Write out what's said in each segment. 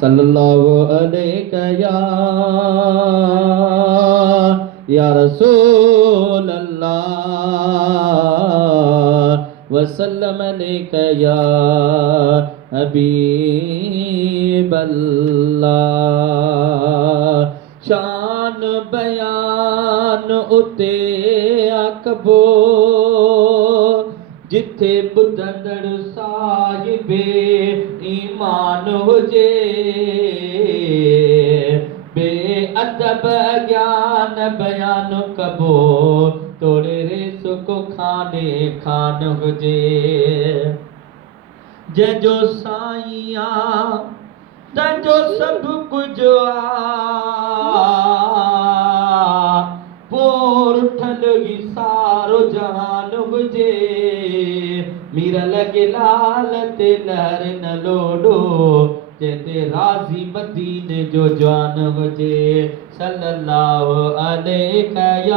सल्लल्लाहु अलैहि या रसूल अल्लाह वसल्लम अलैका या हबीब अल्लाह। शान बयान उते अकबो जिथे बुधंदड़ साहिबे ईमान हुजे, बेअदब ज्ञान बयान कबो तोड़े रेस को खाने खान हुजे। जंहिंजो साईं आ तंहिंजो सब कुछ आ, पोर उठल ही सारो जहान हुजे। मीर लगे लाल ते लहर न लोडो जंहिंते राज़ी मदीने जो जवान हुजे। सल्लल्लाहु अलैहि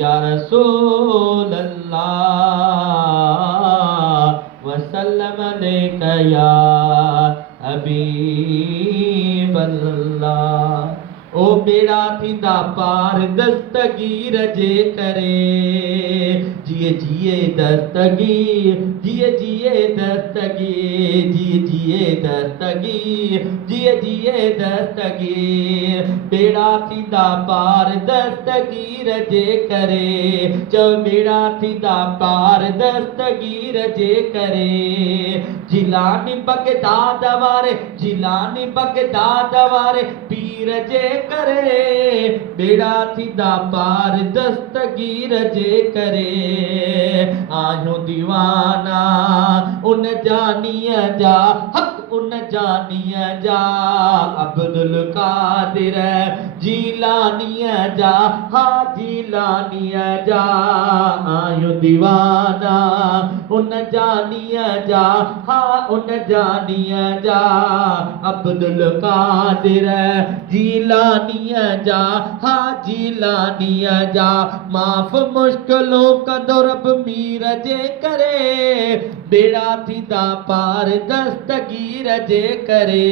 या रसूल अल्लाह वसल्लम अलैका या हबीब अल्लाह। ओ बेड़ा थींदा पार दस्तगीर जे करे, जिए जिए दस्तगीर, जिए जिए दस्तगीर, जिए जिए दस्तगीर, जिए जिए दस्तगीर। बेड़ा थींदा पार दस्तगीर जे करे, चो बेड़ा थींदा पार दस्तगीर जे करे। जिलानी बगदाद वारे, जिलानी बगदाद वारे पीर जे करे, बेड़ा थींदा पार दस्तगीर जे करे। आहियूं दीवाना उन जानीअ जा, हक़ उन जानीअ जा, अब्दुल कादिर जीलानीअ जा, हा जीलानीअ जा। आहियूं दीवाना उन जानीअ जा, हा उन जानीअ जा, अब्दुल कादिर जीलानीअ जा, हा जीलानीअ जा। माफ़ मुश्किलों कंदो रब मीर जे करे, बेड़ा थींदा पार दस्तगीर जे करे।